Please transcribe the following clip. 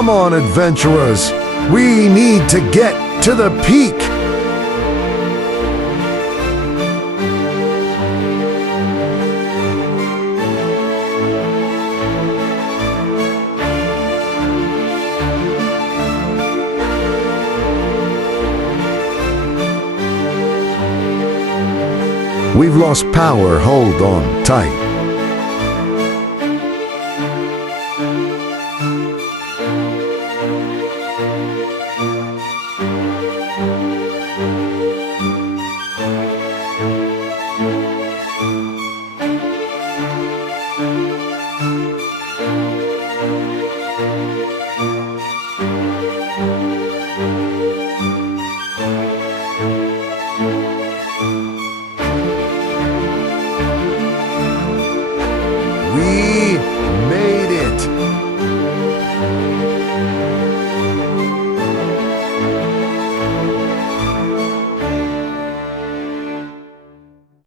Come on, adventurers. We need to get to the peak. We've lost power. Hold on tight.